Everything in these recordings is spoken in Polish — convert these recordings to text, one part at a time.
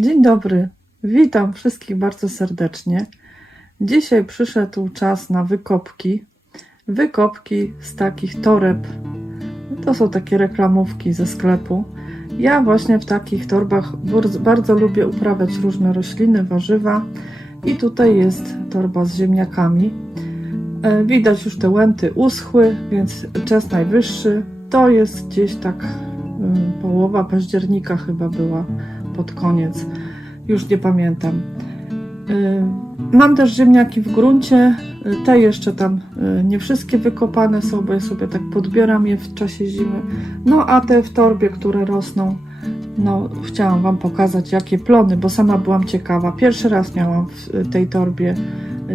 Dzień dobry, witam wszystkich bardzo serdecznie. Dzisiaj przyszedł czas na wykopki. Wykopki z takich toreb. To są takie reklamówki ze sklepu. Ja właśnie w takich torbach bardzo lubię uprawiać różne rośliny, warzywa. I tutaj jest torba z ziemniakami. Widać już te łęty uschły, więc czas najwyższy. To jest gdzieś tak połowa października chyba była, pod koniec. Już nie pamiętam. Mam też ziemniaki w gruncie. Te jeszcze tam nie wszystkie wykopane są, bo ja sobie tak podbieram je w czasie zimy. No a te w torbie, które rosną, no chciałam Wam pokazać jakie plony, bo sama byłam ciekawa. Pierwszy raz miałam w tej torbie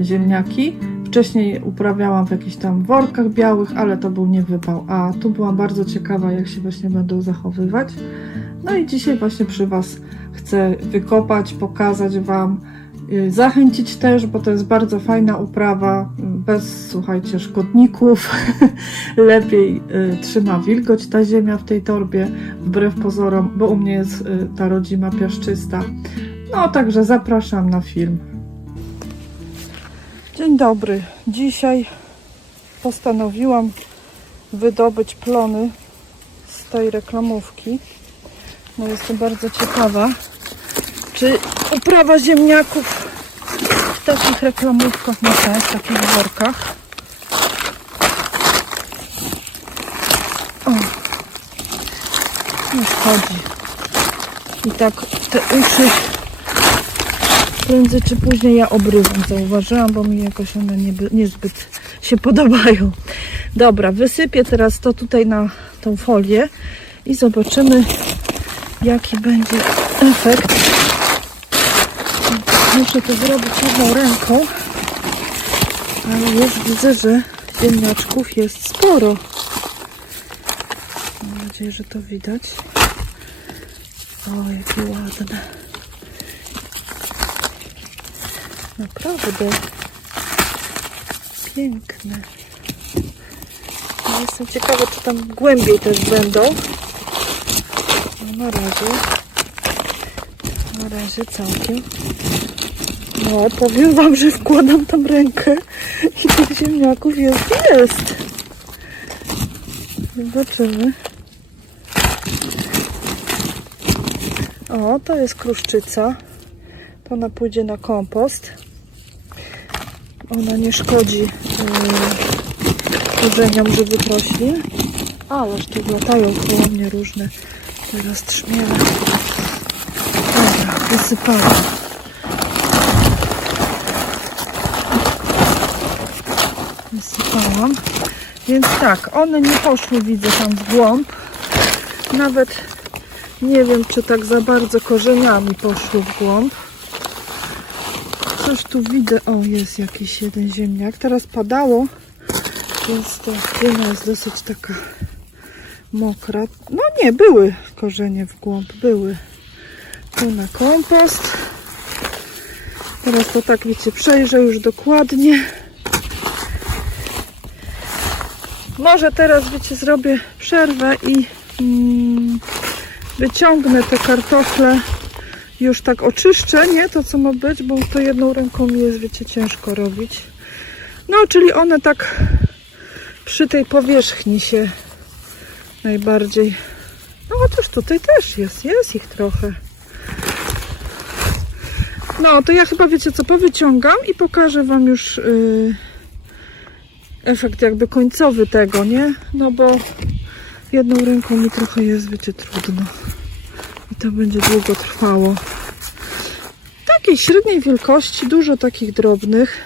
ziemniaki. Wcześniej uprawiałam w jakichś tam workach białych, ale to był niewypał. A tu byłam bardzo ciekawa, jak się właśnie będą zachowywać. No i dzisiaj właśnie przy Was chcę wykopać, pokazać Wam, zachęcić też, bo to jest bardzo fajna uprawa, bez, słuchajcie, szkodników. Lepiej trzyma wilgoć ta ziemia w tej torbie, wbrew pozorom, bo u mnie jest ta rodzima piaszczysta. No także zapraszam na film. Dzień dobry. Dzisiaj postanowiłam wydobyć plony z tej reklamówki. No jestem bardzo ciekawa, czy uprawa ziemniaków w takich reklamówkach, no tak, w takich workach. O, już chodzi. I tak te uszy prędzej czy później ja obrywam, zauważyłam, bo mi jakoś one niezbyt się podobają. Dobra, wysypię teraz to tutaj na tą folię i zobaczymy, jaki będzie efekt. Muszę to zrobić jedną ręką, ale już widzę, że ziemniaczków jest sporo. Mam nadzieję, że to widać. O, jakie ładne. Naprawdę piękne. Jestem ciekawa, czy tam głębiej też będą. No, na razie całkiem. No, powiem Wam, że wkładam tam rękę i tych ziemniaków jest. Zobaczymy. O, to jest kruszczyca. To ona pójdzie na kompost. Ona nie szkodzi korzeniom żywych roślin. Ależ tu latają koło mnie różne teraz trzmiele. Dobra, wysypałam. Więc tak, one nie poszły, widzę, tam w głąb. Nawet nie wiem, czy tak za bardzo korzeniami poszły w głąb. Coś tu widzę. O, jest jakiś jeden ziemniak. Teraz padało, więc ta ziemia jest dosyć taka mokra. No nie, były korzenie w głąb, były. Tu na kompost. Teraz to tak, wiecie, przejrzę już dokładnie. Może teraz, wiecie, zrobię przerwę i wyciągnę te kartofle. Już tak oczyszczę, nie? To co ma być, bo to jedną ręką mi jest, wiecie, ciężko robić. No, czyli one tak przy tej powierzchni się najbardziej... No, chociaż tutaj też jest ich trochę. No, to ja chyba, wiecie co, powyciągam i pokażę Wam już efekt jakby końcowy tego, nie? No, bo jedną ręką mi trochę jest, wiecie, trudno. I to będzie długo trwało. Takiej średniej wielkości, dużo takich drobnych.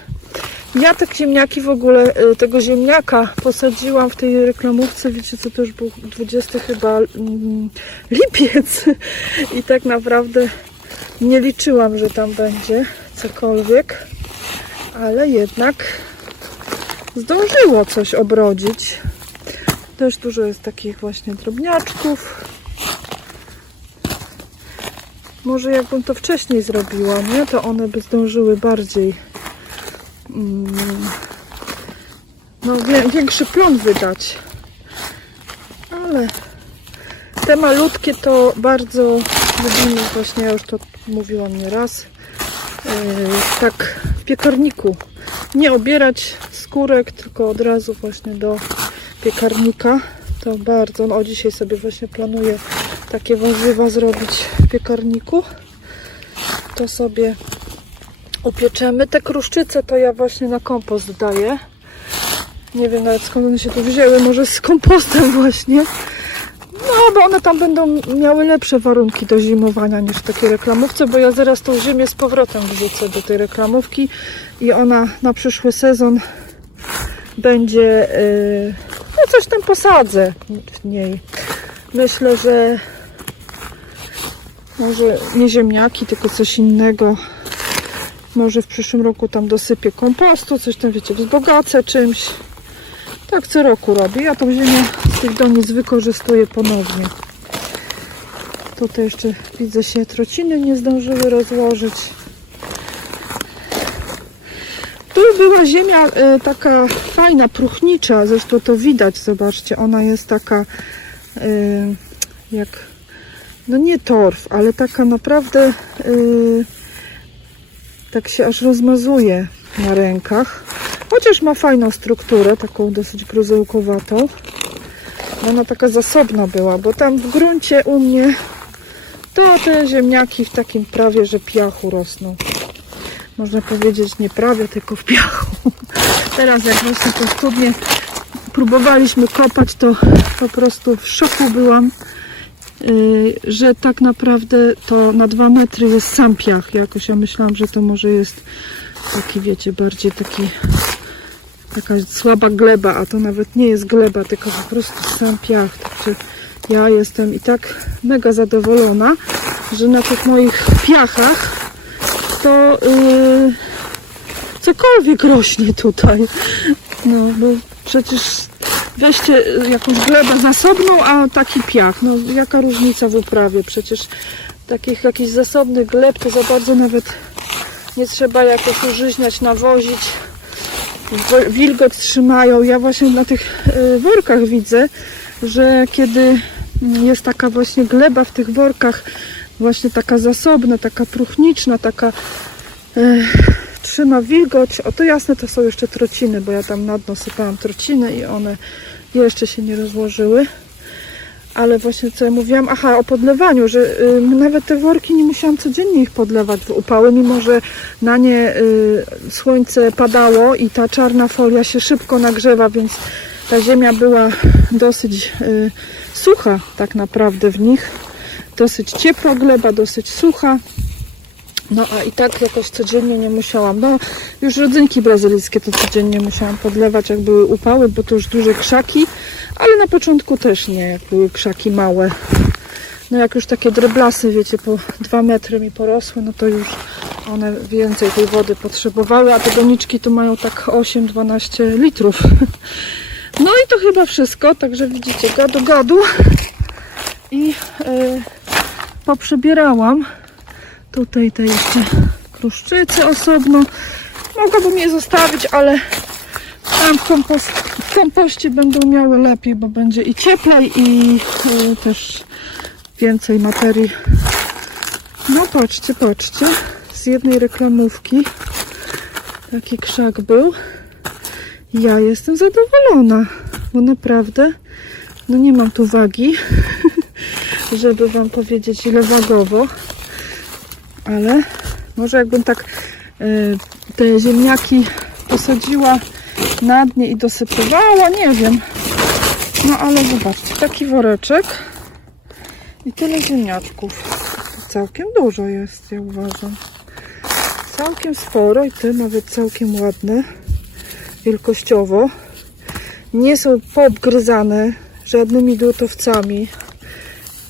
Ja te ziemniaki w ogóle, tego ziemniaka posadziłam w tej reklamówce, wiecie co, to już był 20 chyba lipiec. I tak naprawdę nie liczyłam, że tam będzie cokolwiek. Ale jednak zdążyło coś obrodzić. Też dużo jest takich właśnie drobniaczków. Może jakbym to wcześniej zrobiła, nie? To one by zdążyły bardziej no, większy plon wydać. Ale te malutkie to bardzo lubimy właśnie, ja już to mówiłam nieraz, tak w piekarniku nie obierać skórek, tylko od razu właśnie do piekarnika. To bardzo, no dzisiaj sobie właśnie planuję takie warzywa zrobić w piekarniku. To sobie upieczemy. Te kruszczyce to ja właśnie na kompost daję. Nie wiem nawet skąd one się tu wzięły, może z kompostem właśnie. No, bo one tam będą miały lepsze warunki do zimowania niż w takiej reklamówce, bo ja zaraz tą ziemię z powrotem wrzucę do tej reklamówki i ona na przyszły sezon będzie, no coś tam posadzę w niej. Myślę, że może nie ziemniaki, tylko coś innego. Może w przyszłym roku tam dosypię kompostu, coś tam, wiecie, wzbogacę czymś. Tak co roku robię. Ja tą ziemię z tych donic wykorzystuję ponownie. Tutaj jeszcze widzę się trociny nie zdążyły rozłożyć. Tu była ziemia taka fajna, próchnicza. Zresztą to widać, zobaczcie. Ona jest taka jak, no nie torf, ale taka naprawdę tak się aż rozmazuje na rękach. Chociaż ma fajną strukturę, taką dosyć gruzełkowatą. Ona taka zasobna była, bo tam w gruncie u mnie to te ziemniaki w takim prawie, że piachu rosną. Można powiedzieć nie prawie, tylko w piachu. Teraz jak właśnie tą studnię próbowaliśmy kopać, to po prostu w szoku byłam, że tak naprawdę to na 2 metry jest sam piach. Jakoś ja myślałam, że to może jest taki, wiecie, bardziej taka słaba gleba, a to nawet nie jest gleba, tylko po prostu sam piach. Także ja jestem i tak mega zadowolona, że na tych moich piachach to cokolwiek rośnie tutaj. No, bo przecież weźcie jakąś glebę zasobną, a taki piach. No, jaka różnica w uprawie? Przecież takich jakichś zasobnych gleb to za bardzo nawet nie trzeba jakoś użyźniać, nawozić. Wilgoć trzymają. Ja właśnie na tych workach widzę, że kiedy jest taka właśnie gleba w tych workach, właśnie taka zasobna, taka próchniczna, taka trzyma wilgoć, o to jasne, to są jeszcze trociny, bo ja tam na dno sypałam trociny i one jeszcze się nie rozłożyły. Ale właśnie co ja mówiłam, aha, o podlewaniu, że nawet te worki nie musiałam codziennie ich podlewać w upały, mimo że na nie słońce padało i ta czarna folia się szybko nagrzewa, więc ta ziemia była dosyć sucha tak naprawdę w nich. Dosyć ciepła gleba, dosyć sucha. No a i tak jakoś codziennie nie musiałam. No już rodzynki brazylijskie to codziennie musiałam podlewać, jak były upały, bo to już duże krzaki, ale na początku też nie, jak były krzaki małe. No jak już takie dreblasy, wiecie, po 2 metry mi porosły, no to już one więcej tej wody potrzebowały, a te doniczki tu mają tak 8-12 litrów. No i to chyba wszystko, także widzicie, gadu i poprzebierałam. Tutaj te jeszcze kruszczycy osobno. Mogłabym je zostawić, ale tam w kompoście będą miały lepiej, bo będzie i cieplej i też więcej materii. No patrzcie, z jednej reklamówki taki krzak był. Ja jestem zadowolona, bo naprawdę no nie mam tu wagi, żeby wam powiedzieć ile wagowo. Ale może jakbym tak te ziemniaki posadziła na dnie i dosypywała, nie wiem. No ale zobaczcie, taki woreczek i tyle ziemniaczków. To całkiem dużo jest, ja uważam. Całkiem sporo i te nawet całkiem ładne wielkościowo. Nie są poobgryzane żadnymi drutowcami.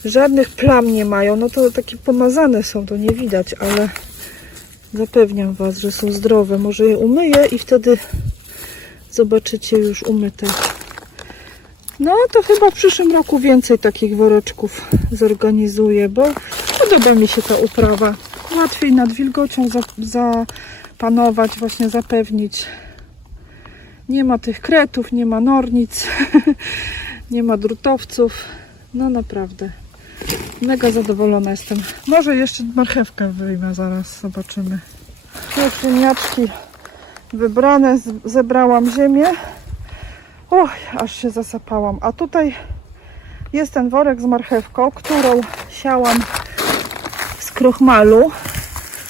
Żadnych plam nie mają, no to takie pomazane są, to nie widać, ale zapewniam was, że są zdrowe. Może je umyję i wtedy zobaczycie już umyte. No to chyba w przyszłym roku więcej takich woreczków zorganizuję, bo podoba mi się ta uprawa. Łatwiej nad wilgocią zapanować, właśnie zapewnić. Nie ma tych kretów, nie ma nornic, nie ma drutowców. No naprawdę. Mega zadowolona jestem. Może jeszcze marchewkę wyjmę zaraz, zobaczymy. Już ziemniaczki wybrane, zebrałam ziemię. Uch, aż się zasapałam. A tutaj jest ten worek z marchewką, którą siałam w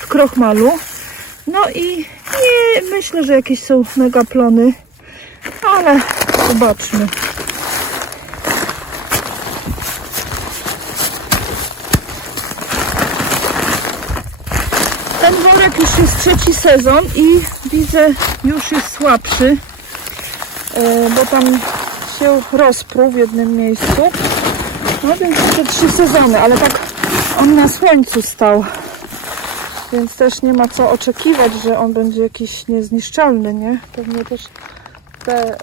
krochmalu. No i nie myślę, że jakieś są mega plony, ale zobaczmy. Ten worek już jest trzeci sezon i widzę, już jest słabszy, bo tam się rozpruł w jednym miejscu. No więc te 3 sezony, ale tak on na słońcu stał, więc też nie ma co oczekiwać, że on będzie jakiś niezniszczalny, nie? Pewnie też te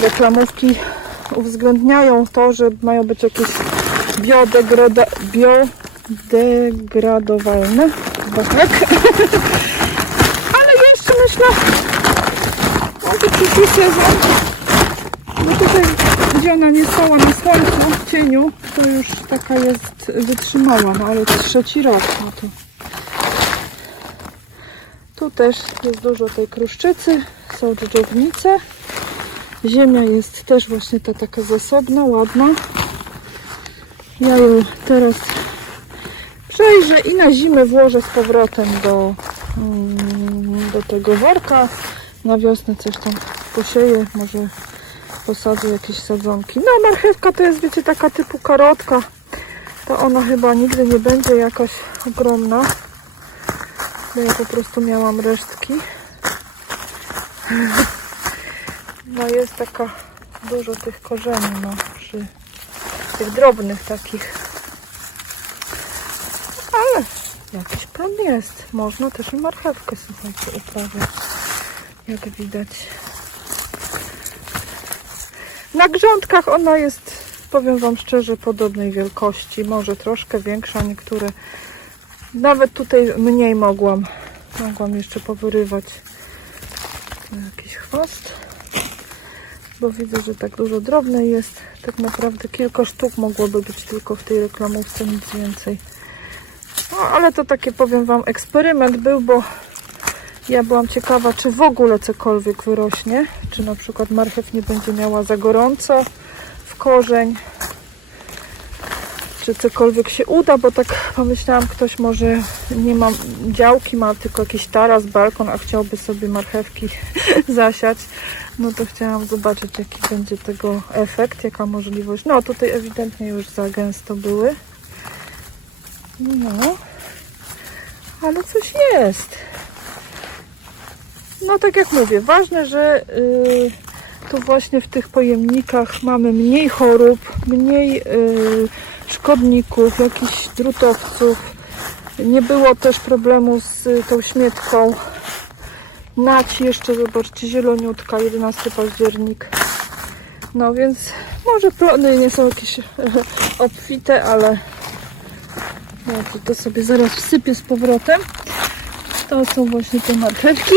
reklamówki uwzględniają to, że mają być jakieś biodegradowalne, chyba tak. Ale jeszcze myślę, może przyszły sezon, bo tutaj, gdzie ona nie stała na słońcu, w cieniu, to już taka jest wytrzymała, no ale to 3. rok. No to. Tu też jest dużo tej kruszczycy, są dżdżownice. Ziemia jest też właśnie ta taka zasobna, ładna. Ja ją teraz przejrzę i na zimę włożę z powrotem do tego worka. Na wiosnę coś tam posieję, może posadzę jakieś sadzonki. No marchewka to jest, wiecie, taka typu karotka. To ona chyba nigdy nie będzie jakaś ogromna. Bo ja po prostu miałam resztki. No jest taka, dużo tych korzeni, no, przy tych drobnych takich. Ale jakiś plan jest. Można też i marchewkę, słuchajcie, uprawiać. Jak widać. Na grządkach ona jest, powiem wam szczerze, podobnej wielkości. Może troszkę większa, niektóre. Nawet tutaj mniej mogłam jeszcze powyrywać. Jakiś chwost. Bo widzę, że tak dużo drobnej jest. Tak naprawdę kilka sztuk mogłoby być tylko w tej reklamówce, nic więcej. No, ale to takie, powiem wam, eksperyment był, bo ja byłam ciekawa, czy w ogóle cokolwiek wyrośnie. Czy na przykład marchew nie będzie miała za gorąco w korzeń. Czy cokolwiek się uda, bo tak pomyślałam, ktoś może nie ma działki, ma tylko jakiś taras, balkon, a chciałby sobie marchewki zasiać. No to chciałam zobaczyć, jaki będzie tego efekt, jaka możliwość. No tutaj ewidentnie już za gęsto były. No, ale coś jest. No tak jak mówię, ważne, że tu właśnie w tych pojemnikach mamy mniej chorób, mniej szkodników, jakichś drutowców. Nie było też problemu z tą śmietką. Nać jeszcze, zobaczcie, zieloniutka, 11 październik. No więc może plony nie są jakieś obfite, ale no, to sobie zaraz wsypię z powrotem. To są właśnie te marchewki.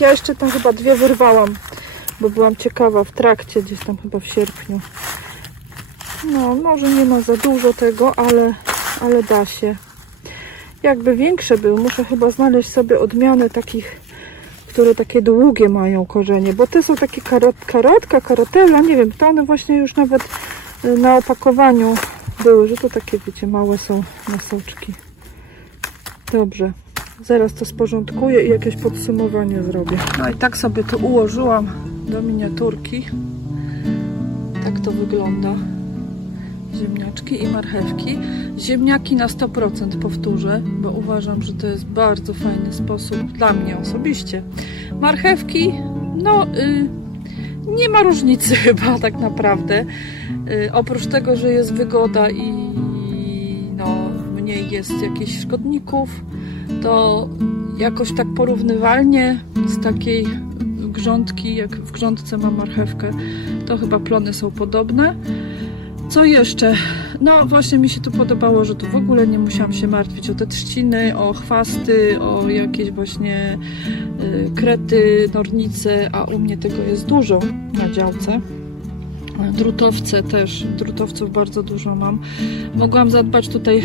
Ja jeszcze tam chyba 2 wyrwałam, bo byłam ciekawa w trakcie, gdzieś tam chyba w sierpniu. No, może nie ma za dużo tego, ale da się. Jakby większe były, muszę chyba znaleźć sobie odmiany takich, które takie długie mają korzenie, bo te są takie karotela, nie wiem, to one właśnie już nawet na opakowaniu były, że to takie, wiecie, małe są masoczki. Dobrze, zaraz to sporządkuję i jakieś podsumowanie zrobię. No i tak sobie to ułożyłam do miniaturki. Tak to wygląda. Ziemniaczki i marchewki. Ziemniaki na 100% powtórzę, bo uważam, że to jest bardzo fajny sposób dla mnie osobiście. Marchewki, no nie ma różnicy chyba tak naprawdę. Oprócz tego, że jest wygoda i no, mniej jest jakichś szkodników, to jakoś tak porównywalnie z takiej grządki, jak w grządce mam marchewkę, to chyba plony są podobne. Co jeszcze? No właśnie mi się tu podobało, że tu w ogóle nie musiałam się martwić o te trzciny, o chwasty, o jakieś właśnie krety, nornice, a u mnie tego jest dużo na działce. Drutowce też, drutowców bardzo dużo mam. Mogłam zadbać tutaj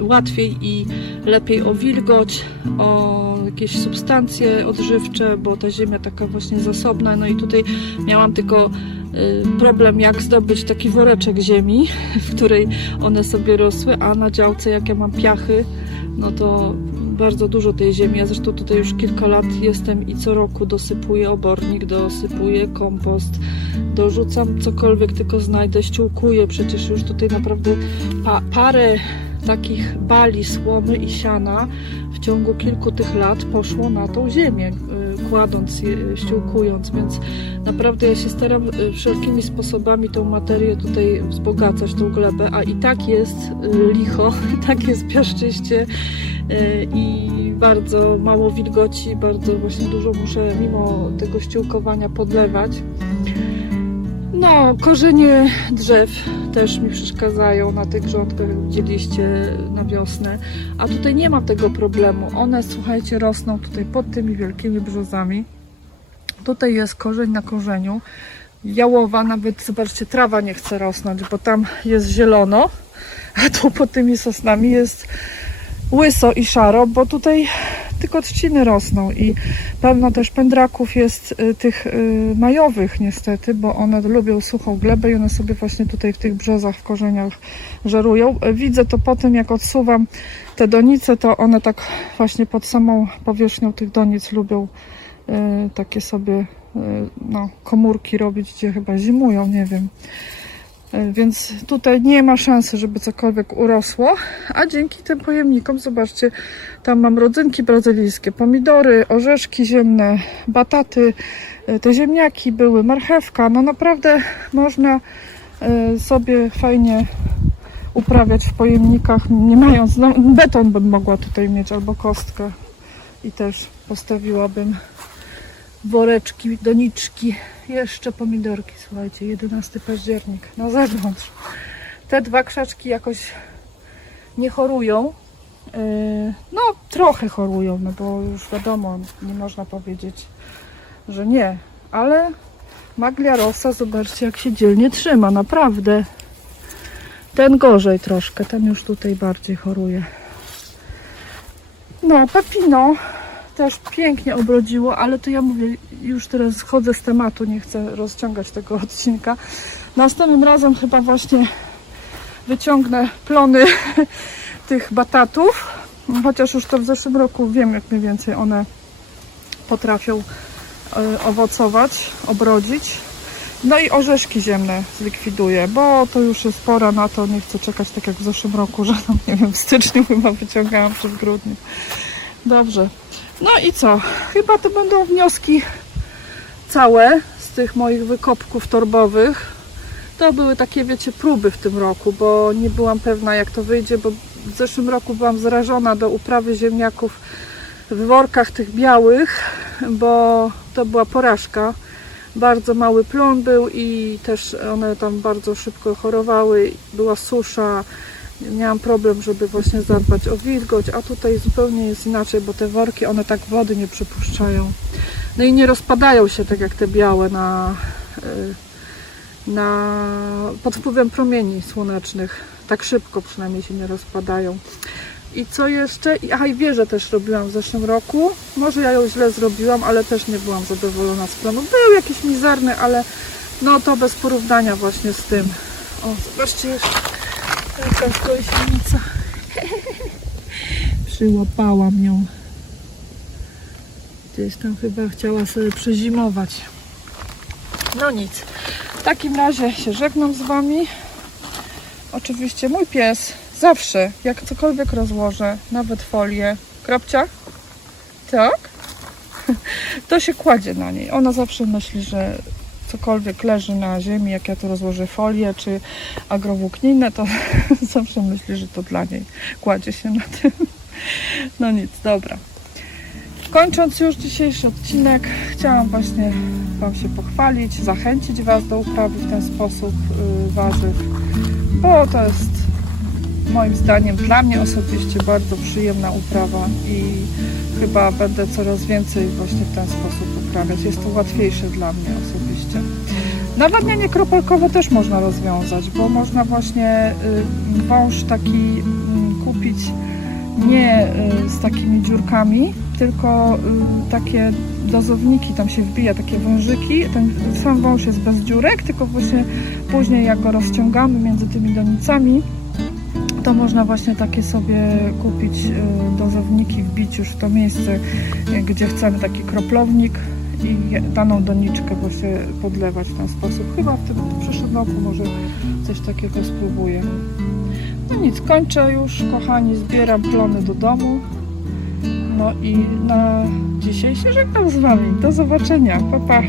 łatwiej i lepiej o wilgoć, o jakieś substancje odżywcze, bo ta ziemia taka właśnie zasobna. No i tutaj miałam tylko problem, jak zdobyć taki woreczek ziemi, w której one sobie rosły, a na działce, jak ja mam piachy, no to bardzo dużo tej ziemi. Ja zresztą tutaj już kilka lat jestem i co roku dosypuję obornik, dosypuję kompost, dorzucam cokolwiek tylko znajdę, ściółkuję. Przecież już tutaj naprawdę parę takich bali słomy i siana w ciągu kilku tych lat poszło na tą ziemię, kładąc je, ściółkując, więc naprawdę ja się staram wszelkimi sposobami tą materię tutaj wzbogacać, tą glebę, a i tak jest licho, i tak jest piaszczyście i bardzo mało wilgoci, bardzo właśnie dużo muszę mimo tego ściółkowania podlewać. No, korzenie drzew też mi przeszkadzają na tych grządkach, jak widzieliście, na wiosnę. A tutaj nie mam tego problemu. One, słuchajcie, rosną tutaj pod tymi wielkimi brzozami. Tutaj jest korzeń na korzeniu. Jałowa, nawet zobaczcie, trawa nie chce rosnąć, bo tam jest zielono, a tu pod tymi sosnami jest łyso i szaro, bo tutaj tylko trzciny rosną i pełno też pędraków jest tych majowych niestety, bo one lubią suchą glebę i one sobie właśnie tutaj w tych brzozach, w korzeniach żerują. Widzę to po tym, jak odsuwam te donice, to one tak właśnie pod samą powierzchnią tych donic lubią takie sobie no, komórki robić, gdzie chyba zimują, nie wiem. Więc tutaj nie ma szansy, żeby cokolwiek urosło, a dzięki tym pojemnikom, zobaczcie, tam mam rodzynki brazylijskie, pomidory, orzeszki ziemne, bataty, te ziemniaki były, marchewka, no naprawdę można sobie fajnie uprawiać w pojemnikach, nie mając, no beton bym mogła tutaj mieć albo kostkę i też postawiłabym woreczki, doniczki. Jeszcze pomidorki, słuchajcie, 11 październik, na zewnątrz. Te dwa krzaczki jakoś nie chorują. No, trochę chorują, no bo już wiadomo, nie można powiedzieć, że nie. Ale Maglia rosa, zobaczcie, jak się dzielnie trzyma, naprawdę. Ten gorzej troszkę, ten już tutaj bardziej choruje. No, pepino też pięknie obrodziło, ale to ja mówię, już teraz schodzę z tematu, nie chcę rozciągać tego odcinka. Następnym razem chyba właśnie wyciągnę plony tych batatów, chociaż już to w zeszłym roku wiem, jak mniej więcej one potrafią owocować, obrodzić. No i orzeszki ziemne zlikwiduję, bo to już jest pora na to, nie chcę czekać tak jak w zeszłym roku, że tam, nie wiem, w styczniu chyba wyciągałam, czy w grudniu. Dobrze. No i co? Chyba to będą wnioski całe z tych moich wykopków torbowych. To były takie, wiecie, próby w tym roku, bo nie byłam pewna, jak to wyjdzie, bo w zeszłym roku byłam zrażona do uprawy ziemniaków w workach tych białych, bo to była porażka. Bardzo mały plon był i też one tam bardzo szybko chorowały, była susza. Miałam problem, żeby właśnie zadbać o wilgoć, a tutaj zupełnie jest inaczej, bo te worki, one tak wody nie przypuszczają. No i nie rozpadają się tak jak te białe pod wpływem promieni słonecznych. Tak szybko przynajmniej się nie rozpadają. I co jeszcze? I wieżę też robiłam w zeszłym roku. Może ja ją źle zrobiłam, ale też nie byłam zadowolona z planu. Był jakiś mizerny, ale no to bez porównania właśnie z tym. O, zobaczcie jeszcze. Jaka stoi silnica. Przyłapałam ją. Gdzieś tam chyba chciała sobie przezimować. No nic. W takim razie się żegnam z Wami. Oczywiście mój pies zawsze, jak cokolwiek rozłożę, nawet folię, Krapcia, tak? To się kładzie na niej. Ona zawsze myśli, że cokolwiek leży na ziemi, jak ja tu rozłożę folię czy agrowłókninę, to zawsze myśli, że to dla niej. Kładzie się na tym. No nic, dobra. Kończąc już dzisiejszy odcinek, chciałam właśnie Wam się pochwalić, zachęcić Was do uprawy w ten sposób warzyw, bo to jest moim zdaniem dla mnie osobiście bardzo przyjemna uprawa i chyba będę coraz więcej właśnie w ten sposób uprawiać. Jest to łatwiejsze dla mnie osobiście. Nawadnianie kropelkowe też można rozwiązać, bo można właśnie wąż taki kupić nie z takimi dziurkami, tylko takie dozowniki, tam się wbija takie wężyki. Ten sam wąż jest bez dziurek, tylko właśnie później jak go rozciągamy między tymi donicami, to można właśnie takie sobie kupić dozowniki, wbić już w to miejsce, gdzie chcemy taki kroplownik i daną doniczkę właśnie podlewać w ten sposób. Chyba w tym przyszłym roku może coś takiego spróbuję. No nic, kończę już, kochani, zbieram plony do domu. No i na dzisiaj się żegnam z Wami. Do zobaczenia. Pa, pa.